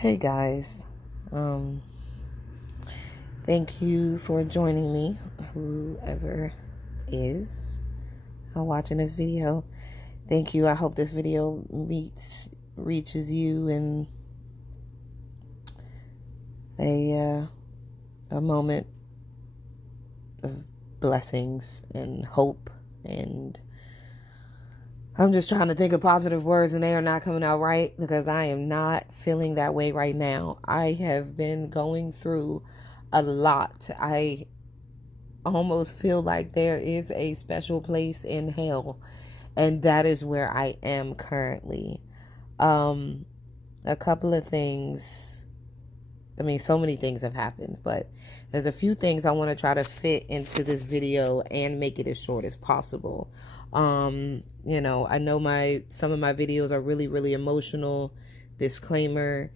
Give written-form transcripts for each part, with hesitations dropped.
Hey guys, um, thank you for joining me, whoever is watching this video. Thank you. I hope this video reaches you in a moment of blessings and hope, and I'm just trying to think of positive words and they are not coming out right because I am not feeling that way right now. I have been going through a lot. I almost feel like there is a special place in hell, and that is where I am currently. A couple of things, so many things have happened, but there's a few things I want to try to fit into this video and make it as short as possible. I know some of my videos are really, really emotional. Disclaimer,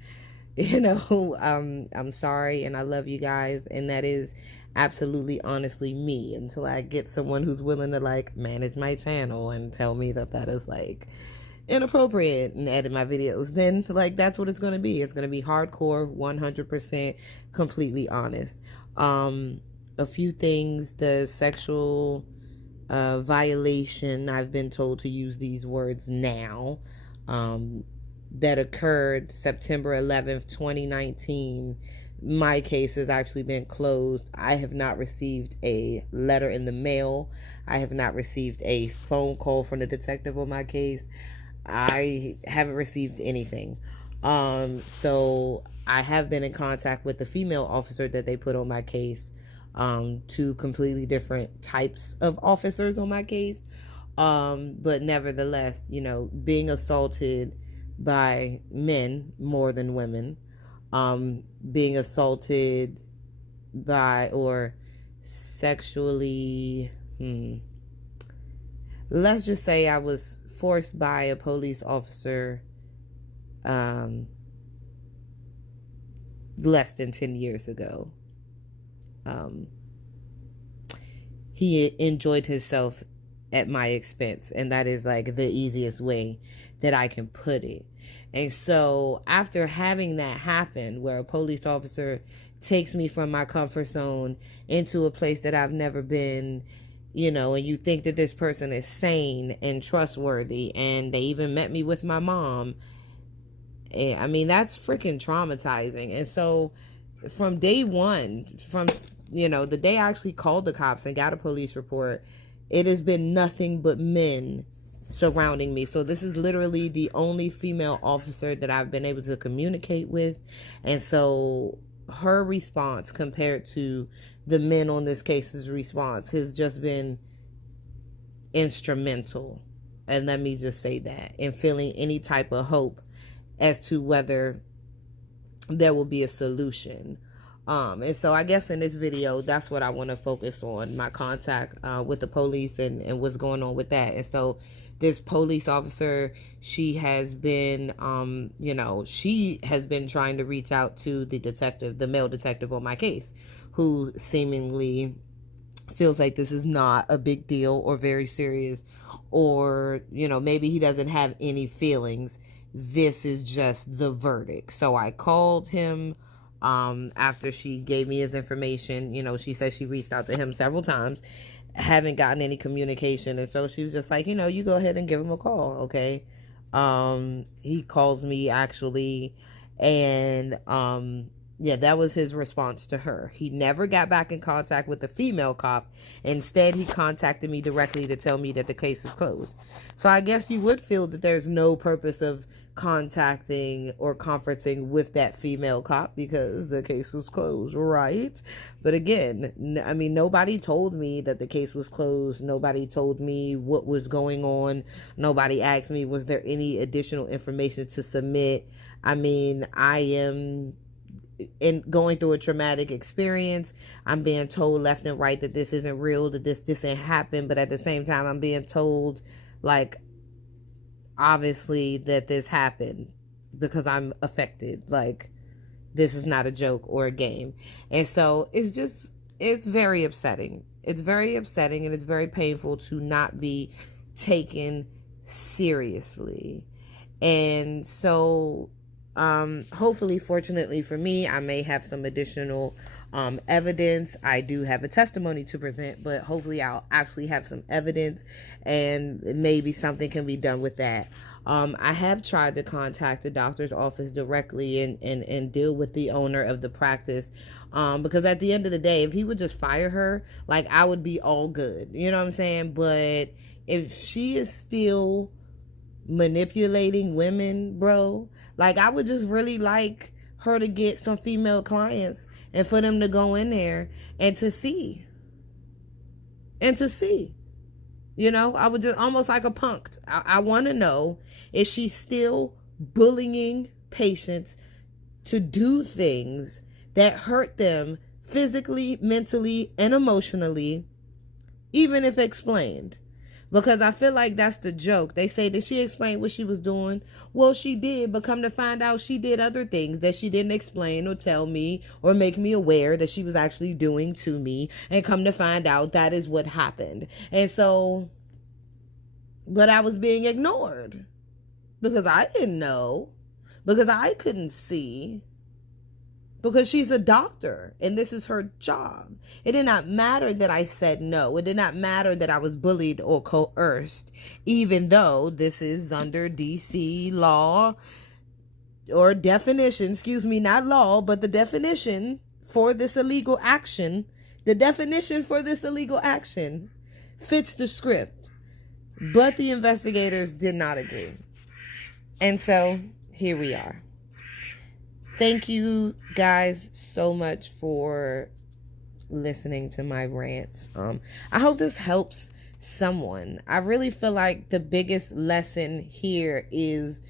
I'm sorry and I love you guys, and that is absolutely honestly me until I get someone who's willing to manage my channel and tell me that is inappropriate and edit my videos. Then that's what it's going to be. It's going to be hardcore, 100% completely honest. A few things, the sexual violation, I've been told to use these words now, that occurred September 11th, 2019. My case has actually been closed. I have not received a letter in the mail. I have not received a phone call from the detective on my case. I haven't received anything. So I have been in contact with the female officer that they put on my case. Two completely different types of officers on my case. But nevertheless, being assaulted by men more than women, being assaulted by or sexually, let's just say I was forced by a police officer less than 10 years ago. He enjoyed himself at my expense, and that is the easiest way that I can put it. And so after having that happen, where a police officer takes me from my comfort zone into a place that I've never been, and you think that this person is sane and trustworthy, and they even met me with my mom, that's freaking traumatizing. And so from day one, from the day I actually called the cops and got a police report, it has been nothing but men surrounding me. So this is literally the only female officer that I've been able to communicate with. And so her response compared to the men on this case's response has just been instrumental. And let me just say that, in feeling any type of hope as to whether there will be a solution. And so I guess in this video, that's what I want to focus on, my contact with the police and what's going on with that. And so this police officer, she has been, she has been trying to reach out to the detective, the male detective on my case, who seemingly feels like this is not a big deal or very serious, or, maybe he doesn't have any feelings. This is just the verdict. So I called him. After she gave me his information, she said she reached out to him several times, haven't gotten any communication. And so she was just like, you go ahead and give him a call. Okay. He calls me actually. And, that was his response to her. He never got back in contact with the female cop. Instead, he contacted me directly to tell me that the case is closed. So I guess you would feel that there's no purpose of contacting or conferencing with that female cop because the case was closed, right? But again, nobody told me that the case was closed. Nobody told me what was going on. Nobody asked me, was there any additional information to submit? I am going through a traumatic experience. I'm being told left and right that this isn't real, that this didn't happen. But at the same time, I'm being told, obviously, that this happened because I'm affected. This is not a joke or a game. And so it's very upsetting. It's very upsetting, and it's very painful to not be taken seriously. And so Hopefully, fortunately for me, I may have some additional evidence. I do have a testimony to present, but hopefully I'll actually have some evidence and maybe something can be done with that. I have tried to contact the doctor's office directly and deal with the owner of the practice. Because at the end of the day, if he would just fire her, like, I would be all good. You know what I'm saying? But if she is still manipulating women, bro, like, I would just really like her to get some female clients and for them to go in there and to see. You know, I would just almost like a punk. I want to know, is she still bullying patients to do things that hurt them physically, mentally, and emotionally, even if explained? Because I feel like that's the joke. They say, did she explain what she was doing? Well, she did, but come to find out, she did other things that she didn't explain or tell me or make me aware that she was actually doing to me. And come to find out, that is what happened. And so, but I was being ignored because I didn't know, because I couldn't see. Because she's a doctor and this is her job. It did not matter that I said no. It did not matter that I was bullied or coerced, even though this is under DC law or definition, excuse me, not law, but the definition for this illegal action. The definition for this illegal action fits the script, but the investigators did not agree. And so here we are. Thank you guys so much for listening to my rants. I hope this helps someone. I really feel like the biggest lesson here is,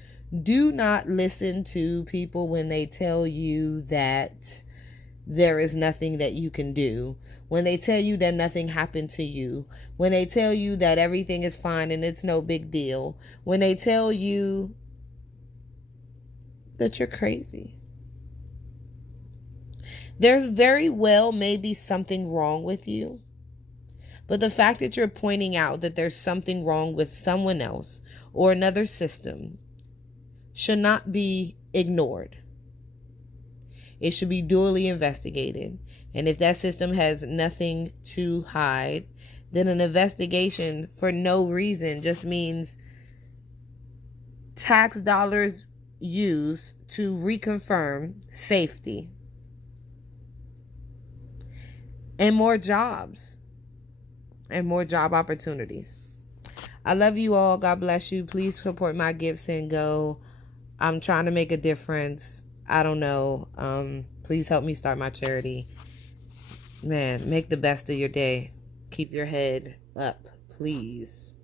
do not listen to people when they tell you that there is nothing that you can do. When they tell you that nothing happened to you. When they tell you that everything is fine and it's no big deal. When they tell you that you're crazy. There's very well maybe something wrong with you, but the fact that you're pointing out that there's something wrong with someone else or another system should not be ignored. It should be duly investigated. And if that system has nothing to hide, then an investigation for no reason just means tax dollars used to reconfirm safety. And more jobs. And more job opportunities. I love you all. God bless you. Please support my Give, Send, Go. I'm trying to make a difference. I don't know. Please help me start my charity. Man, make the best of your day. Keep your head up, please.